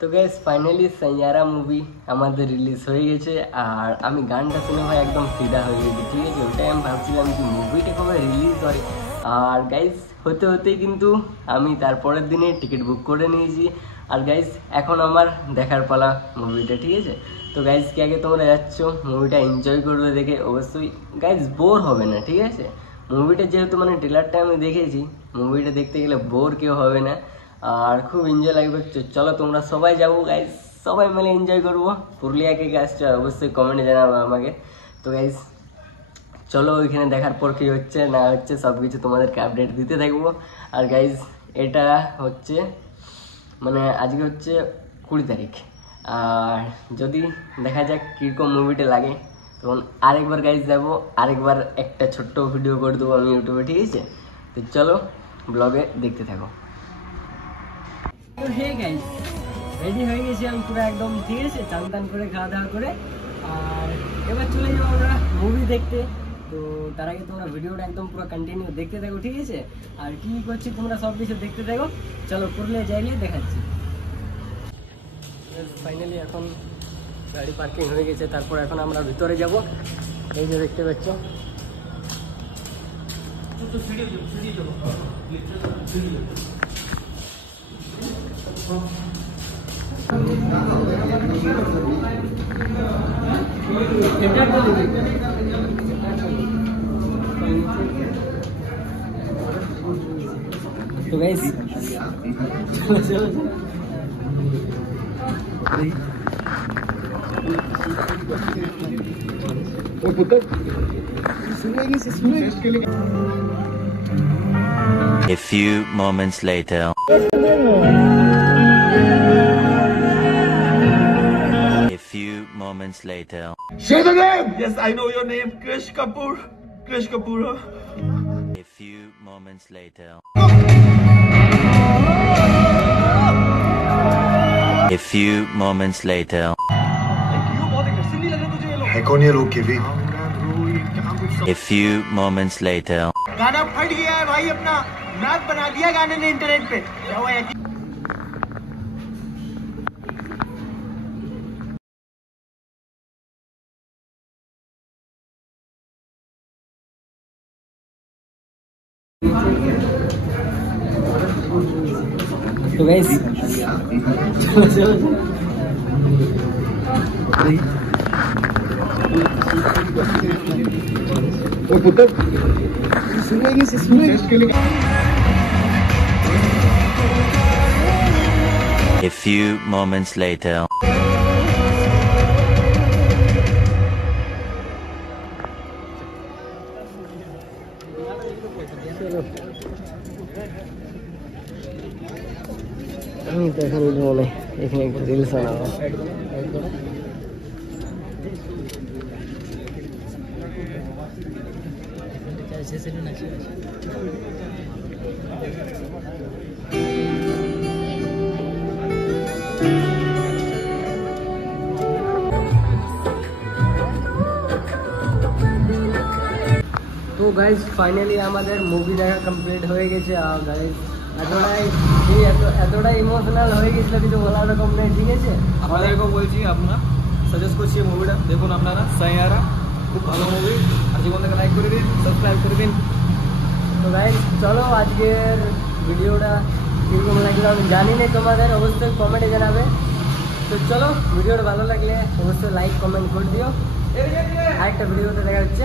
তো guys finally Saiyaara মুভি আমাদের রিলিজ হয়ে গেছে আর আমি গানটা শুনে ভাই একদম ফিদা হয়ে গেছি, ঠিক আছে। ওটাই আমি ভাবছিলাম কি মুভিটা কবে রিলিজ হয়। আর গাইস হতে হতেই কিন্তু আমি তারপরের দিনে টিকিট বুক করে নিয়েছি। আর গাইস এখন আমার দেখার পালা মুভিটা, ঠিক আছে। তো গাইস কে আগে তোমরা যাচ্ছ মুভিটা এনজয় করবে দেখে, অবশ্যই গাইস বোর হবে না, ঠিক আছে। মুভিটা যেহেতু মানে ট্রেলারটা আমি দেখেছি, মুভিটা দেখতে গেলে বোর কেউ হবে না আর খুব এনজয় লাগবে। চলো তোমরা সবাই যাবো গাইস, সবাই মিলে এনজয় করবো। পুরুলিয়া কে আসছো অবশ্যই কমেন্টে জানাবো আমাকে। তো গাইস চলো ওইখানে দেখার পর কী হচ্ছে না হচ্ছে সব কিছু তোমাদেরকে আপডেট দিতে থাকবো। আর গাইস এটা হচ্ছে মানে আজকে হচ্ছে 20 তারিখ, আর যদি দেখা যাক কীরকম মুভিটা লাগে তখন আরেকবার গাইস যাবো, আরেকবার একটা ছোট্ট ভিডিও করে দেবো আমি ইউটিউবে, ঠিক আছে। তো চলো ব্লগে দেখতে থাকো। হে গাইস রেডি হয়ে গেছি আমি পুরো একদম, ঠিক আছে, চান টান করে খাওয়া দাওয়া করে। আর এবার চলে যাবো আমরা মুভি দেখতে। তো তার আগে তোমরা ভিডিওটা একদম পুরো কন্টিনিউ দেখতে থাকো, ঠিক আছে। আর কি করছি তোমরা সব কিছু দেখতে থাকো। চলো পুরুলিয়া যাইলে দেখাচ্ছি। ফাইনালি এখন গাড়ি পার্কিং হয়ে গেছে, তারপর এখন আমরা ভিতরে যাব। এই যে দেখতে পাচ্ছ तो गाइस वो पुत्र सुनेगी से सुनेगी इसके लिए। A few moments later. A few moments later. Say the name! Yes, I know your name. Krish Kapoor. Krish Kapoor. A few moments later. A few moments later. है कौन ये लोग केवी? A few moments later. गाना फट गया है भाई, अपना मैप बना दिया गाने ने इंटरनेट पे। क्या हुआ है? तो गाइस वो पुत्र सुनेगी से सुनेगी इसके लिए। A few moments later. আমি তো এখন উঠবো না, এখানে একটা রিলস বানাবো। তো গাইজ ফাইনালি আমাদের মুভি দেখা কমপ্লিট হয়ে গেছে। আর গাইজ এতটাই ইমোশনাল হয়ে গেছিল কিছু বলার রকম নেই, ঠিক আছে। আমাদেরকে বলছি আপনারা সাজেস্ট করছি মুভিটা দেখুন, আপনারা সাইয়ারা খুব ভালো মুভি। আর জীবন থেকে লাইক করে দিন, সাবস্ক্রাইব করে দিন। তো গাইজ চলো আজকের ভিডিওটা কীরকম লাগলো আমি জানি না, তোমাদের অবশ্যই কমেন্টে জানাবে। তো চলো ভিডিওটা ভালো লাগলে অবশ্যই লাইক কমেন্ট করে দিও। আরেকটা ভিডিওতে দেখা হচ্ছে।